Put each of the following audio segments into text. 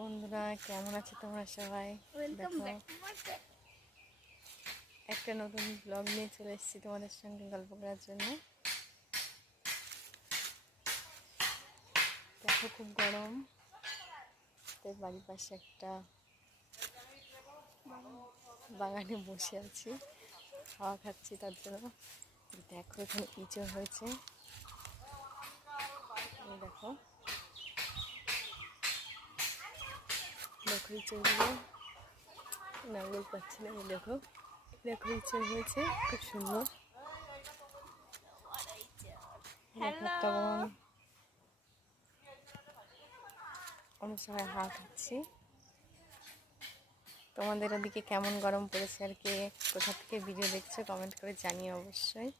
বন্ধুরা, কেমন আছো তোমরা সবাই? দেখো, একটা নতুন ব্লগ নিয়ে চলে এসেছি তোমাদের সঙ্গে গল্প করার জন্য। দেখো, খুব গরম, তাই বাড়ির পাশে একটা বাগানে বসে আছি, হাওয়া খাচ্ছি। তার জন্য দেখো এখানে ইঁচড় হয়েছে, দেখো দেখো ইঁচড়গুলো নাঙ্গল পাচ্ছি না। দেখো দেখো ইঁচড় হয়েছে, খুব সুন্দর। একটা বোন অনেক সময় হাওয়া খাচ্ছি। তোমাদের ওদিকে কেমন গরম পড়েছে আর কে কোথা থেকে ভিডিও দেখছো কমেন্ট করে জানিও অবশ্যই।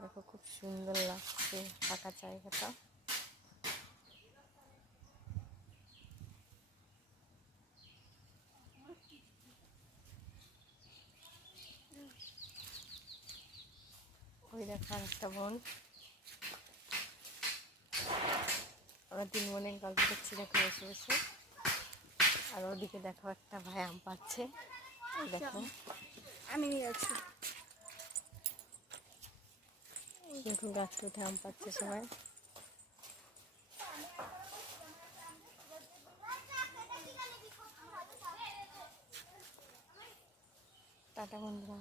দেখো খুব সুন্দর লাগছে ফাঁকা জায়গাটা। ওই দেখো একটা বোন, আমরা 3 বোনে গল্প করছি দেখো বসে বসে। আর ওদিকে দেখো একটা ভাই আম পাচ্ছে, দেখো আমি আছি। দেখো গাছ উঠে আম পাচ্ছে সবাই। টাটা বন্ধুরা।